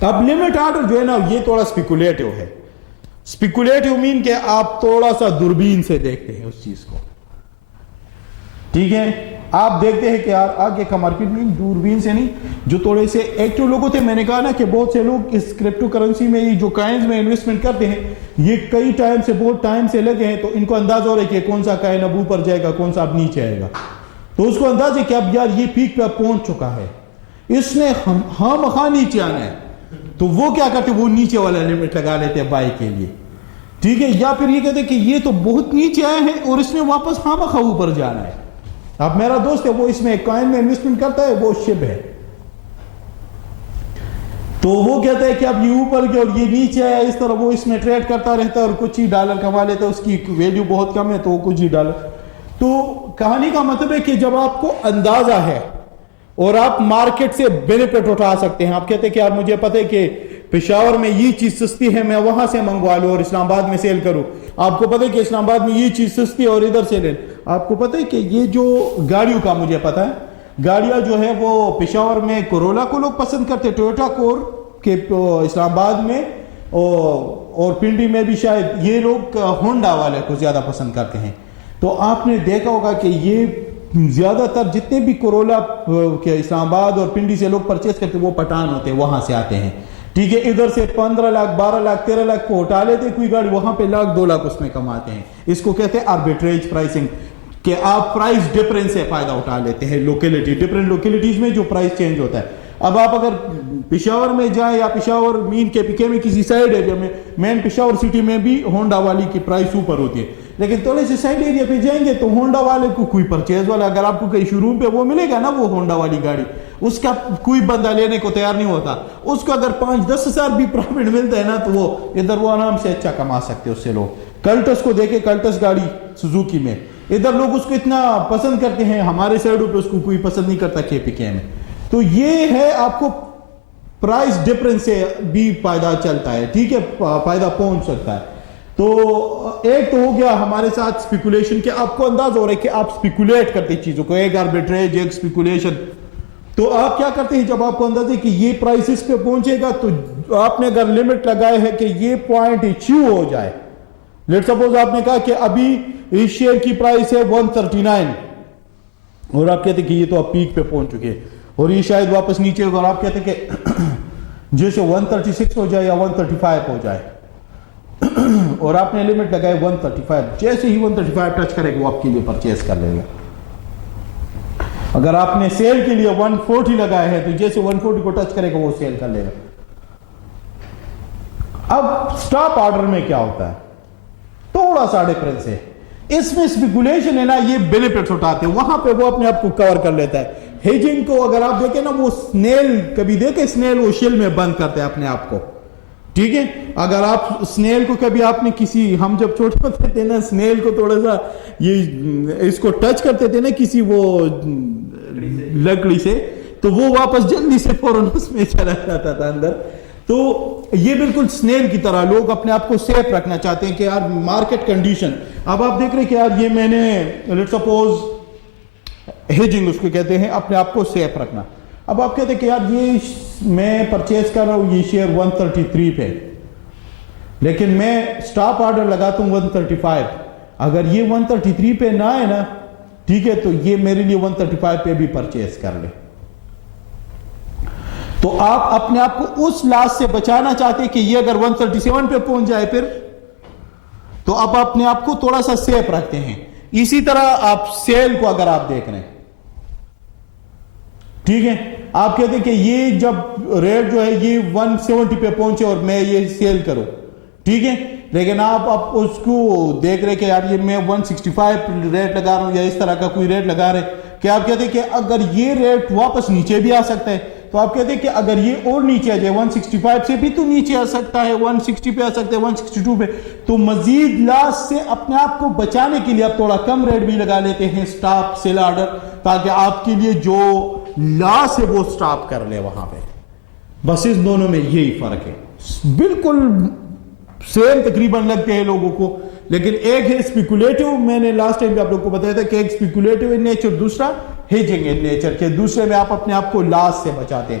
اب limit order جو ہے نا یہ تھوڑا اسپیکولیٹو ہے. اسپیکولیٹو مین کہ آپ تھوڑا سا دوربین سے دیکھتے ہیں اس چیز کو, ٹھیک ہے, آپ دیکھتے ہیں کہ یار آگے کا مارکیٹ میں دوربین سے نہیں, جو تھوڑے سے ایکٹیو لوگ ہوتے ہیں. میں نے کہا نا کہ بہت سے لوگ اس کرپٹو کرنسی میں جو کائنز میں انویسٹمنٹ کرتے ہیں یہ کئی ٹائم سے بہت ٹائم سے لگے ہیں, تو ان کو اندازہ ہو رہا ہے کہ کون سا کائن اب اوپر جائے گا کون سا اب نیچے آئے گا. تو اس کو اندازہ ہے کہ اب یار یہ پیک پہ اب پہنچ چکا ہے, اس نے ہاں مخواہ نیچے آنا ہے, تو وہ کیا کرتے وہ نیچے والا لمٹ لگا لیتے ہیں بائی کے لیے, ٹھیک ہے. یا پھر یہ کہتے ہیں کہ یہ تو بہت نیچے آئے ہیں اور اس نے واپس ہاں مخواہ اوپر جانا ہے. اب میرا دوست ہے وہ اس میں کائن میں انویسٹمنٹ کرتا ہے, وہ شب ہے, تو وہ کہتا ہے کہ اب یہ اوپر گیا اور یہ نیچے آیا, اس طرح وہ اس میں ٹریڈ کرتا رہتا ہے اور کچھ ہی ڈالر کما لیتا ہے, اس کی ویلیو بہت کم ہے تو وہ کچھ ہی ڈالر. تو کہانی کا مطلب ہے کہ جب آپ کو اندازہ ہے اور آپ مارکیٹ سے بینیفٹ اٹھا سکتے ہیں, آپ کہتے ہیں کہ یار مجھے پتہ ہے کہ پشاور میں یہ چیز سستی ہے میں وہاں سے منگوا لوں اور اسلام آباد میں سیل کروں, آپ کو پتہ ہے کہ اسلام آباد میں یہ چیز سستی ہے اور ادھر سے لیں, آپ کو پتہ ہے کہ یہ جو گاڑیوں کا مجھے پتہ ہے, گاڑیاں جو ہے وہ پشاور میں کرولا کو لوگ پسند کرتے, ٹویوٹا کور کے اسلام آباد میں اور پنڈی میں بھی شاید یہ لوگ ہونڈا والے کو زیادہ پسند کرتے ہیں. تو آپ نے دیکھا ہوگا کہ یہ زیادہ تر جتنے بھی کرولا کے اسلام آباد اور پنڈی سے لوگ پرچیز کرتے وہ پٹھان ہوتے ہیں, وہاں سے آتے ہیں, ٹھیک ہے. ادھر سے 15 لاکھ 12 لاکھ 13 لاکھ کو اٹھا لیتے کوئی گاڑی, وہاں پہ لاکھ 2 لاکھ اس میں کماتے ہیں. اس کو کہتے ہیں آربیٹریج پرائسنگ, کہ آپ پرائس ڈفرنس سے فائدہ اٹھا لیتے ہیں. لوکیلٹی ڈفرنٹ لوکیلٹیز میں جو پرائس چینج ہوتا ہے, اب آپ اگر پشاور میں جائیں یا پشاور مین کے پی کے میں کسی سائڈ ایریا میں, مین پشاور سٹی میں بھی ہونڈا والی کی پرائس اوپر ہوتی ہے, لیکن تھوڑے سے سائڈ ایریا پہ جائیں گے تو ہونڈا والے کو کوئی پرچیز والا, اگر آپ کو کہیں شو روم پہ وہ ملے گا نا وہ ہونڈا والی گاڑی, اس کا کوئی بندہ لینے کو تیار نہیں ہوتا. اس کو اگر 5-10 ہزار بھی پروفٹ ملتا ہے نا تو وہ ادھر وہ آرام سے اچھا کما سکتے اس سے لوگ. کلٹس کو دیکھیں, کلٹس گاڑی سوزوکی میں, ادھر لوگ اس کو اتنا پسند کرتے ہیں, ہمارے سائڈوں پہ اس کو کوئی پسند نہیں کرتا کے پی کے میں. تو یہ ہے آپ کو پرائس ڈفرنس سے بھی فائدہ چلتا ہے, ٹھیک ہے, فائدہ پہنچ سکتا ہے. تو ایک تو ہو گیا ہمارے ساتھ سپیکولیشن, کہ آپ کو انداز ہو رہا ہے کہ آپ سپیکولیٹ کرتے چیزوں کو, ایک آربیٹریج ایک سپیکولیشن. تو آپ کیا کرتے ہیں جب آپ کو انداز ہے کہ یہ پرائس اس پہ پہنچے گا, تو آپ نے اگر لمٹ لگائے ہے کہ یہ پوائنٹ اچیو ہو جائے, لیٹ سپوز آپ نے کہا کہ ابھی اس شیئر کی پرائس ہے 139 اور آپ کہتے ہیں کہ یہ تو اب پیک پہ پہنچ چکے اور یہ شاید واپس نیچے ہوگا, اور آپ کہتے ہیں کہ جیسے 136 ہو جائے یا 135 ہو جائے, اور آپ نے لمٹ لگائے 135, جیسے ہی 135 ٹچ کرے گا وہ آپ کے لیے پرچیز کر لے گا. اگر آپ نے سیل کے لیے 140 لگایا ہے تو جیسے 140 کو ٹچ کرے گا وہ سیل کر لے گا. اب سٹاپ آرڈر میں کیا ہوتا ہے, تھوڑا سا ڈفرنس ہے. اس میں اسپیکولیشن ہے نا, یہ بینیفٹس اٹھاتے ہیں, وہاں پہ وہ اپنے آپ کو کور کر لیتا ہے. ہیجنگ کو اگر آپ دیکھیں نا, وہ سنیل کبھی دیکھیں, سنیل وہ شیل میں بند کرتے ہیں اپنے آپ کو, ٹھیک ہے. اگر آپ سنیل کو کبھی آپ نے کسی, ہم جب چھوٹے ہوتے تھے نا سنیل کو تھوڑا سا یہ اس کو ٹچ کرتے تھے نا کسی وہ لکڑی سے, تو وہ واپس جلدی سے فوراً اس میں چلا جاتا تھا اندر. تو یہ بالکل سنیل کی طرح لوگ اپنے آپ کو سیف رکھنا چاہتے ہیں کہ یار مارکیٹ کنڈیشن. اب آپ دیکھ رہے ہیں کہ یار یہ میں نے لیٹ سپوز ہیجنگ اس کو کہتے ہیں, اپنے آپ کو سیف رکھنا. اب آپ کہتے ہیں کہ یار یہ میں پرچیز کر رہا ہوں یہ شیئر 133 پہ, لیکن میں سٹاپ آرڈر لگاتا ہوں 135. اگر یہ 133 پہ نہ آئے نا, ٹھیک ہے, تو یہ میرے لیے 135 پہ بھی پرچیز کر لے. تو آپ اپنے آپ کو اس لاس سے بچانا چاہتے ہیں کہ یہ اگر 137 پہ پہنچ جائے پھر, تو آپ اپنے آپ کو تھوڑا سا سیف رکھتے ہیں. اسی طرح آپ سیل کو اگر آپ دیکھ رہے ہیں, ٹھیک ہے, آپ کہتے ہیں کہ یہ جب ریٹ جو ہے یہ 170 پہ پہنچے اور میں یہ سیل کروں, ٹھیک ہے, لیکن آپ اس کو دیکھ رہے کہ یار یہ میں 165 ریٹ لگا رہا ہوں یا اس طرح کا کوئی ریٹ لگا رہے, کہ آپ کہتے ہیں کہ اگر یہ ریٹ واپس نیچے بھی آ سکتا ہے, تو آپ کہتے ہیں کہ اگر یہ اور نیچے آ جائے 165 سے بھی تو نیچے آ سکتا ہے, 160 پہ آ سکتا ہے, 162 پہ, تو مزید لاس سے اپنے آپ کو بچانے کے لیے آپ تھوڑا کم ریٹ بھی لگا لیتے ہیں سٹاپ سیل آرڈر, تاکہ آپ کے لیے جو لاس ہے وہ سٹاپ کر لے وہاں پہ. بس اس دونوں میں یہی فرق ہے, بالکل سیم تقریباً لگتے ہیں لوگوں کو, لیکن ایک ہے اسپیکولیٹو, میں نے لاسٹ ٹائم بھی آپ لوگوں کو بتایا تھا کہ ایک اسپیکولیٹو ان نیچر, دوسرا ہیجنگ ان نیچر, کے دوسرے میں آپ اپنے آپ کو لاس سے بچاتے ہیں.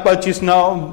25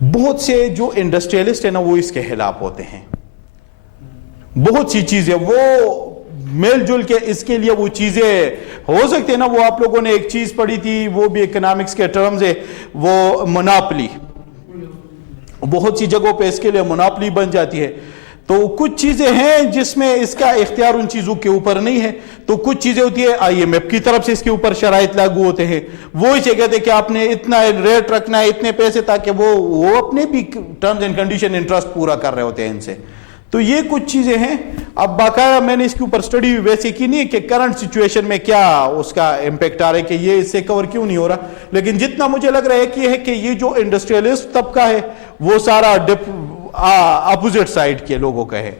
بہت سے جو انڈسٹریلسٹ ہیں نا وہ اس کے خلاف ہوتے ہیں. بہت سی چیزیں وہ مل جل کے اس کے لیے وہ چیزیں ہو سکتے ہیں نا. وہ آپ لوگوں نے ایک چیز پڑھی تھی, وہ بھی اکنامکس کے ٹرمز ہے, وہ مناپلی. بہت سی جگہوں پہ اس کے لیے مناپلی بن جاتی ہے. تو کچھ چیزیں ہیں جس میں اس کا اختیار ان چیزوں کے اوپر نہیں ہے. تو کچھ چیزیں ہوتی ہے IMF کی طرف سے اس کے اوپر شرائط لاگو ہوتے ہیں. وہ اسے کہتے ہیں کہ آپ نے اتنا ریٹ رکھنا ہے, اتنے پیسے, تاکہ وہ اپنے بھی ٹرمز اینڈ کنڈیشن انٹرسٹ پورا کر رہے ہوتے ہیں ان سے. تو یہ کچھ چیزیں ہیں. اب باقاعدہ میں نے اس کے اوپر سٹڈی ویسے کی نہیں ہے کہ کرنٹ سچویشن میں کیا اس کا امپیکٹ آ رہا ہے, کہ یہ اس سے کور کیوں نہیں ہو رہا. لیکن جتنا مجھے لگ رہا ہے کہ یہ جو انڈسٹریلسٹ طبقہ ہے وہ سارا اپوزٹ سائڈ کے لوگوں کا ہے.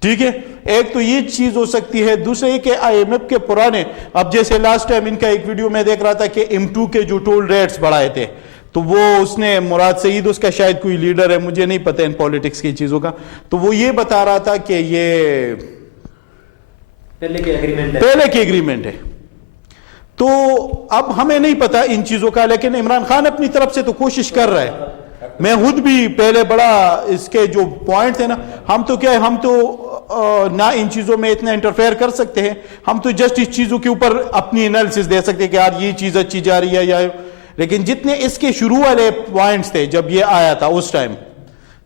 ٹھیک ہے, ایک تو یہ چیز ہو سکتی ہے. دوسرا یہ کہ IMF کے پرانے, اب جیسے لاسٹ ٹائم ان کا ایک ویڈیو میں دیکھ رہا تھا کہ M2 کے جو ٹول ریٹس بڑھائے تھے, تو وہ اس نے مراد سعید, اس کا شاید کوئی لیڈر ہے, مجھے نہیں پتہ ان پولیٹکس کی چیزوں کا, تو وہ یہ بتا رہا تھا کہ یہ پہلے کی ایگریمنٹ ہے. تو اب ہمیں نہیں پتا ان چیزوں کا, لیکن عمران خان اپنی طرف سے تو کوشش کر رہا ہے. میں خود بھی پہلے بڑا اس کے جو پوائنٹ تھے نا, ہم تو کیا ہے, ہم تو نہ ان چیزوں میں اتنا انٹرفیئر کر سکتے ہیں. ہم تو جسٹ اس چیزوں کے اوپر اپنی انالیسس دے سکتے ہیں کہ یار یہ چیز اچھی جا رہی ہے یا, لیکن جتنے اس کے شروع والے پوائنٹس تھے جب یہ آیا تھا اس ٹائم,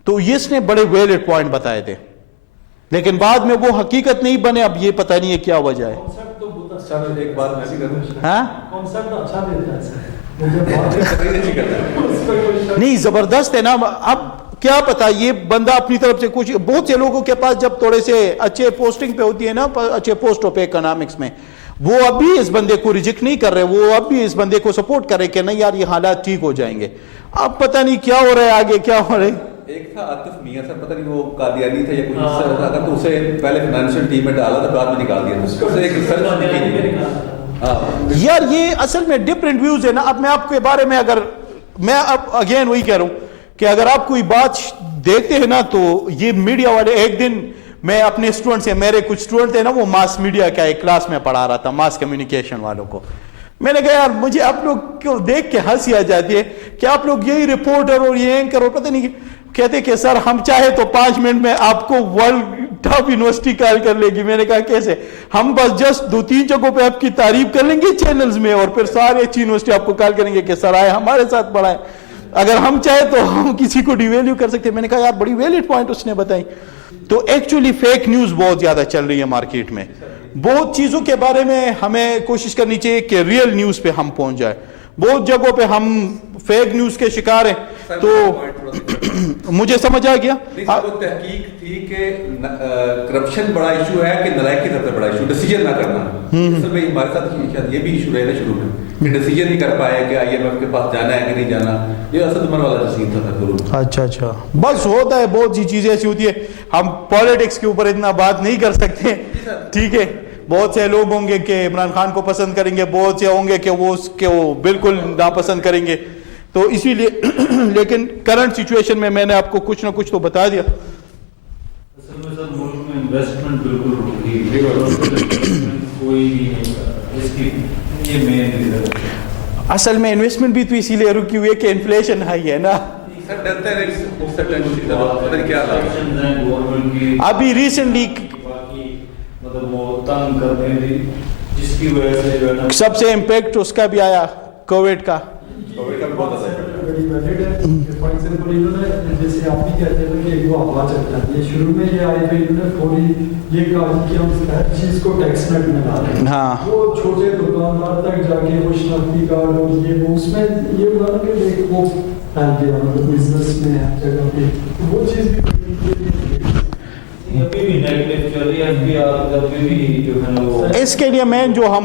تو اس نے بڑے ویلڈ پوائنٹ بتائے تھے, لیکن بعد میں وہ حقیقت نہیں بنے. اب یہ پتہ نہیں ہے کیا وجہ ہے. ایک بات میں بھی کروں, ہاں اچھا دیتا ہے نہیں, زبردست ہے نا. اب کیا پتا, یہ بندہ اپنی طرف سے کچھ, بہت سے لوگوں کے پاس جب تھوڑے سے اچھے پوسٹنگ پہ ہوتی ہے نا, اچھے پوسٹوں پہ اکنامکس میں, وہ اب بھی اس بندے کو ریجیکٹ نہیں کر رہے, وہ اب بھی اس بندے کو سپورٹ کر رہے کہ نہیں یار یہ حالات ٹھیک ہو جائیں گے. اب پتہ نہیں کیا ہو رہا ہے آگے, کیا ہو رہا ہے. ایک تھا عاطف میاں صاحب, پتہ نہیں وہ قادیانی تھا یا کوئی حصہ تھا, تو اسے پہلے فائنینشیل ٹیم میں ڈالا تھا, بعد میں نکال دیا تھا. اس سے ایک ریسرچ یار یہ اصل میں ڈفرینٹ ویوز ہے نا. اب میں آپ کے بارے میں اگر میں اب اگین وہی کہہ رہا ہوں کہ اگر آپ کوئی بات دیکھتے ہیں نا, تو یہ میڈیا والے, ایک دن میں اپنے اسٹوڈنٹ سے, میرے کچھ اسٹوڈنٹ تھے نا, وہ ماس میڈیا کا ایک کلاس میں پڑھا رہا تھا, ماس کمیونیکیشن والوں کو. میں نے کہا یار مجھے آپ لوگ کو دیکھ کے ہنسی آ جاتی ہے کہ آپ لوگ یہی رپورٹر اور یہ اینکر اور پتہ نہیں کہتے کہ سر ہم چاہے تو 5 منٹ میں آپ کو ورلڈ ٹاپ یونیورسٹی کال کر لے گی. میں نے کہا کیسے, ہم بس جسٹ 2-3 جگہوں پہ آپ کی تعریف کر لیں گے چینلز میں, اور پھر سارے اچھی یونیورسٹی آپ کو کال کریں گے کہ سر آئے ہمارے ساتھ پڑھائیں. اگر ہم چاہے تو ہم کسی کو ڈی ویلیو کر سکتے. میں نے کہا یار بڑی ویلڈ پوائنٹ اس نے بتائی. تو ایکچولی فیک نیوز بہت زیادہ چل رہی ہے مارکیٹ میں. بہت چیزوں کے بارے میں ہمیں کوشش کرنی چاہیے کہ ریئل نیوز پہ ہم پہنچ جائے. بہت جگہوں پہ ہم فیک نیوز کے شکار ہیں. تو مجھے سمجھ آ گیا تحقیق تھی کہ کرپشن بڑا ایشو ہے کہ نالائکی سب سے بڑا ایشو ڈیسیجن نہ کرنا. اصل میں ہمارے ساتھ یہ بھی ایشو رہے نا شروع میں کہ ڈیسیجن نہیں کر پائے کہ IMF کے پاس جانا ہے کہ نہیں جانا. یہ اسد عمر والا سین تھا. اچھا بس ہوتا ہے, بہت سی چیزیں ایسی ہوتی ہے. ہم پالیٹکس کے اوپر اتنا بات نہیں کر سکتے. ٹھیک ہے, بہت سے لوگ ہوں گے کہ عمران خان کو پسند کریں گے, بہت سے ہوں گے کہ وہ اس کے وہ بالکل ناپسند کریں گے. تو اسی لیے لیکن کرنٹ سچویشن میں نے آپ کو کچھ نہ کچھ تو بتا دیا. اصل میں سر ملک میں انویسٹمنٹ بالکل رک گئی, کوئی نہیں, اس کی یہ مین ریزن. اصل میں انویسٹمنٹ بھی تو اسی لیے رکی ہوئی ہے کہ انفلیشن ہائی ہے نا. ابھی ریسنٹلی مطلب وہ تنگ کرتے تھے جس کی وجہ سے سب سے امپیکٹ اس کا بھی آیا, کووڈ کا. فار ایگزامپل انہوں نے جیسے آپ بھی کہتے ہیں کہ وہ ہوا چل جاتی ہے, شروع میں یہ آئے تھے انہوں نے تھوڑی یہ کہا کہ ہم ہر چیز کو ٹیکس نیٹ میں ڈالیں. ہاں, وہ چھوٹے دکاندار تک جا کے وہ شناختی کارڈ اور یہ وہ اس میں یہ ہوا کہ ایک وہ پھیل گیا, مطلب بزنس میں ہر جگہ پہ وہ چیز ابھی بھی نیگیٹو چل رہی ہے. ابھی بھی جو ہے نا وہ اس کے لیے مین جو ہم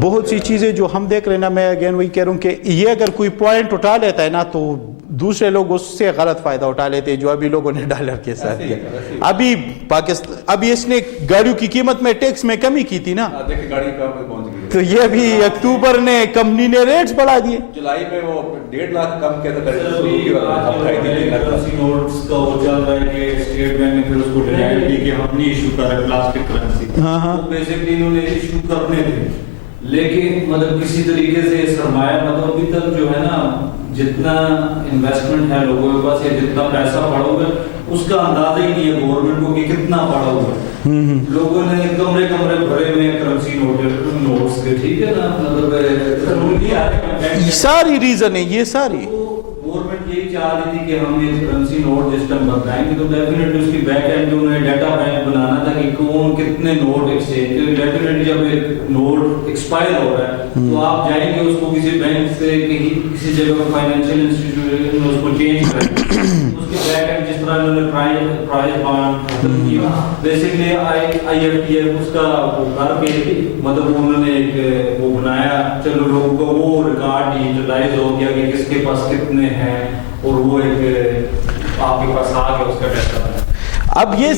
بہت سی چیزیں جو ہم دیکھ رہے ہیں نا, میں اگین وہی کہہ رہا ہوں کہ یہ اگر کوئی پوائنٹ اٹھا لیتا ہے نا تو دوسرے لوگ اس سے غلط فائدہ اٹھا لیتے ہیں, جو ابھی لوگوں نے ڈالر کے ساتھ کیا. ابھی پاکستان, ابھی اس نے گاڑیوں کی قیمت میں ٹیکس میں کمی کی تھی نا, تو یہ ابھی اکتوبر نے کمپنی نے ریٹس بڑھا دیے. جولائی میں وہ 1.5 لاکھ کم کیا تھا. نوٹس کا وہ چل رہا ہے کہ اسٹیٹ بینک نے پھر اس کو ڈیزائن کی کہ ہم نہیں ایشو کر رہے پلاسٹک کرنسی. ہاں, بیسیکلی انہوں نے ایشو کرنے تھے, لیکن مطلب کسی طریقے سے سرمایہ مطلب ابھی تک جو ہے نا جتنا انویسٹمنٹ ہے لوگوں کے پاس یا جتنا پیسہ پڑا ہوا ہے اس کا اندازہ ہی نہیں ہے گورنمنٹ کو کہ کتنا پڑا ہوا ہے. لوگوں نے کمرے بھرے ہوئے ہیں کرنسی نوٹس کے, ٹھیک ہے نا, مطلب ساری ریزن ہے یہ ساری. گورنمنٹ یہی چاہ رہی تھی کہ ہم یہ کرنسی نوٹ جس ٹائم بتائیں گے تو ڈیفینیٹلی اس کی بیک اینڈ جو انہیں ڈیٹا بینک بنانا تھا کہ کون کتنے نوٹ ایکسچینج, کیونکہ ڈیفینیٹلی جب ایک نوٹ ایکسپائر ہو رہا ہے تو آپ جائیں گے اس کو کسی بینک سے کسی جگہ فائنینشیل انسٹیٹیوٹ میں اس کو چینج کریں گے, اس کے بیک اینڈ جس طرح انہوں نے پرائز بانڈ ختم کیا بیسکلی IFTF اس کا وہ کر کے مطلب انہوں نے ایک وہ بنایا, چلو لوگوں کو وہ ریکارڈ ڈیجیٹلائز ہو گیا کہ کس کے پاس کتنے ہیں اور وہ ایک آپ کے پاس آ گیا اس کا ڈیٹا. اب یہ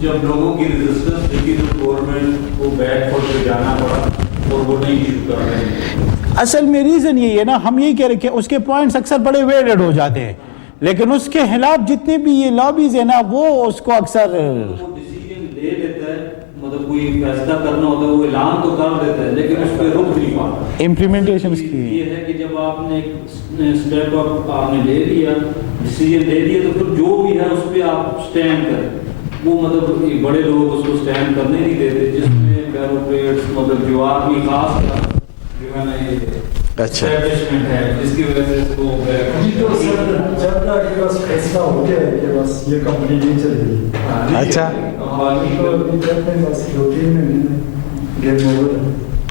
جب لوگوں کی ریزسٹنس دیکھی تو گورنمنٹ کو بیک فوٹ پہ جانا پڑا اور وہ نہیں ایشو کر رہے ہیں. اصل میں ریزن یہی ہے نا, ہم یہی کہہ رہے کہ اس کے پوائنٹس اکثر بڑے ویڈڈ ہو جاتے ہیں, لیکن اس کے خلاف جتنے بھی یہ لابیز ہیں نا وہ اس کو اکثر ڈیسیژن لے لیتا ہے, مطلب کوئی فیصلہ کرنا ہوتا ہے وہ اعلان تو کر دیتا ہے لیکن اس پہ رک نہیں پاتا. امپلیمنٹیشن یہ ہے کہ جب آپ نے اسٹیپ آپ نے لے لیا, ڈیسیژن لے لیا تو پھر جو بھی ہے اس پہ آپ اسٹینڈ کریں. وہ مطلب بڑے لوگ اس کو اسٹینڈ کرنے نہیں دیتے, جس میں بیوروکریٹس مطلب جو آدمی خاص جو ہے نا یہ اسٹیبلشمنٹ ہے جس کی وجہ سے اس کو جب تک کے پاس فیصلہ ہو گیا ہے کہ بس یہ کمپنی نہیں چلے گی. اچھا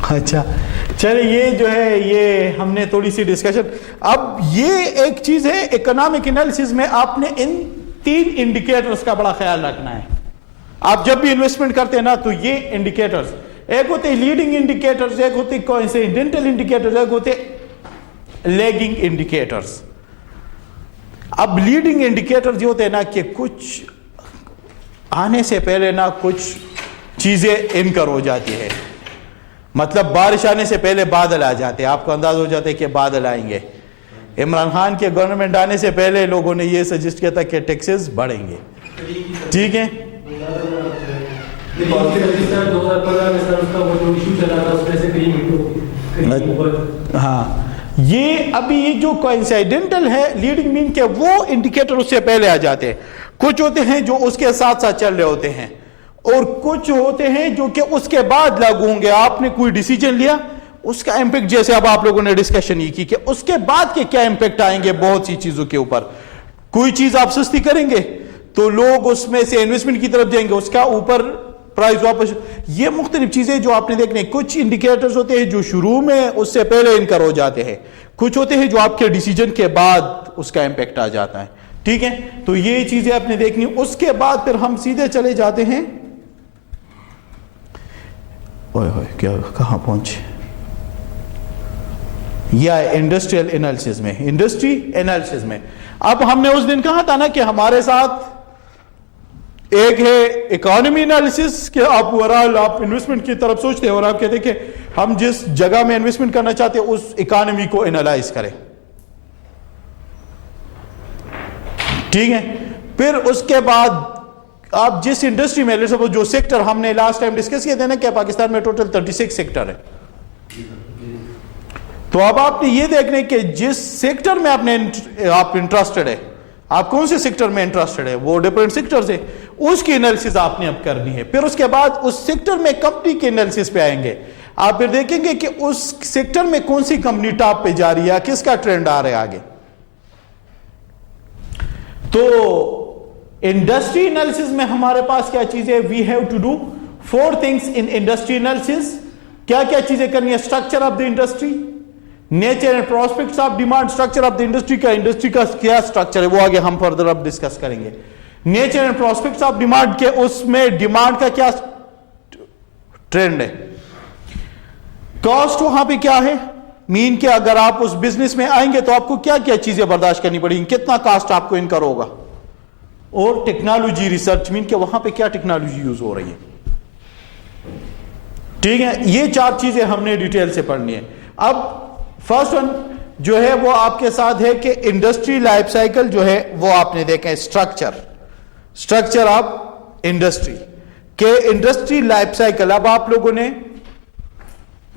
اچھا چلے, یہ جو ہے یہ ہم نے تھوڑی سی ڈسکشن. اب یہ ایک چیز ہے اکنامک انالیسز میں آپ نے ان 3 انڈیکیٹرز کا بڑا خیال رکھنا ہے. آپ جب بھی انویسٹمنٹ کرتے ہیں نا تو یہ انڈیکیٹرز, ایک ہوتے لیڈنگ انڈیکیٹرز, ایک ہوتے کوئنسیڈنٹل انڈیکیٹرز, ایک ہوتے لیگنگ انڈیکیٹرز. اب لیڈنگ انڈیکیٹرز یہ ہوتے ہیں نا کہ کچھ آنے سے پہلے نا کچھ چیزیں انکر ہو جاتی ہے, مطلب بارش آنے سے پہلے بادل آ جاتے ہیں, آپ کو انداز ہو جاتا ہے کہ بادل آئیں گے. عمران خان کے گورنمنٹ آنے سے پہلے لوگوں نے یہ سجسٹ کیا تھا کہ ٹیکسز بڑھیں گے, ٹھیک ہے. ہاں یہ ابھی یہ جو کوئنسائڈنٹل ہے لیڈنگ مین کے وہ انڈیکیٹر اس سے پہلے آ جاتے ہیں. کچھ ہوتے ہیں جو اس کے ساتھ ساتھ چل رہے ہوتے ہیں اور کچھ ہوتے ہیں جو کہ اس کے بعد لاگو ہوں گے. آپ نے کوئی ڈیسیجن لیا, اس کا امپیکٹ جیسے اب آپ لوگوں نے ڈسکشن یہ کی کہ اس کے بعد کے کیا امپیکٹ آئیں گے بہت سی چیزوں کے اوپر. کوئی چیز آپ سستی کریں گے تو لوگ اس میں سے انویسٹمنٹ کی طرف جائیں گے, اس کا اوپر پرائز واپس. یہ مختلف چیزیں جو آپ نے دیکھنے, کچھ انڈیکیٹرز ہوتے ہیں جو شروع میں اس سے پہلے انکر ہو جاتے ہیں, کچھ ہوتے ہیں جو آپ کے ڈیسیجن کے بعد اس کا امپیکٹ آ جاتا ہے, ٹھیک ہے. تو یہ چیزیں آپ نے دیکھنی. اس کے بعد پھر ہم سیدھے چلے جاتے ہیں, اوئے ہوئے کیا کہاں پہنچے, یا انڈسٹریل انالیسز میں. انڈسٹری انالیسز میں اب ہم نے اس دن کہا تھا نا کہ ہمارے ساتھ ایک ہے اکانومی انالیسز کہ آپ اوورال آپ انویسٹمنٹ کی طرف سوچتے ہیں اور آپ کہتے ہیں کہ ہم جس جگہ میں انویسٹمنٹ کرنا چاہتے ہیں اس اکانومی کو انالائز کریں, ٹھیک ہے. پھر اس کے بعد آپ جس انڈسٹری میں جو سیکٹر ہم نے لاسٹ ٹائم ڈسکس کیا تھا نا کہ پاکستان میں ٹوٹل 36 سیکٹر ہے, تو اب آپ نے یہ دیکھنے کہ جس سیکٹر میں آپ انٹرسٹڈ ہے, آپ کون سے سیکٹر میں انٹرسٹڈ ہے, وہ ڈیفرنٹ سیکٹرز ہیں, اس کی انالیسز آپ نے اب کرنی ہے. پھر اس کے بعد اس سیکٹر میں کمپنی کے انالیسز پہ آئیں گے. آپ پھر دیکھیں گے کہ اس سیکٹر میں کون سی کمپنی ٹاپ پہ جا رہی ہے, کس کا ٹرینڈ آ رہا ہے آگے. تو انڈسٹری انالیسز میں ہمارے پاس کیا چیز ہے, we have to do 4 things in industry analysis. کیا کیا چیزیں کرنی ہے, structure of the industry, nature and prospects of demand. Structure of the industry کا کیا اسٹرکچر ہے وہ آگے ہم فردر اب ڈسکس کریں گے. Nature and prospects of demand کے اس میں ڈیمانڈ کا کیا ٹرینڈ ہے, کاسٹ وہاں پہ کیا ہے, مین کہ اگر آپ اس بزنس میں آئیں گے تو آپ کو کیا کیا چیزیں برداشت کرنی پڑیں گی, کتنا کاسٹ آپ کو انکر ہوگا, اور ٹیکنالوجی ریسرچ مین کہ وہاں پہ کیا ٹیکنالوجی یوز ہو رہی ہے, ٹھیک ہے. یہ 4 چیزیں ہم نے ڈیٹیل سے پڑھنی ہے. اب فرسٹ ون جو ہے وہ آپ کے ساتھ ہے کہ انڈسٹری لائف سائیکل جو ہے وہ آپ نے دیکھا ہے, اسٹرکچر آف انڈسٹری کہ انڈسٹری لائف سائیکل. اب آپ لوگوں نے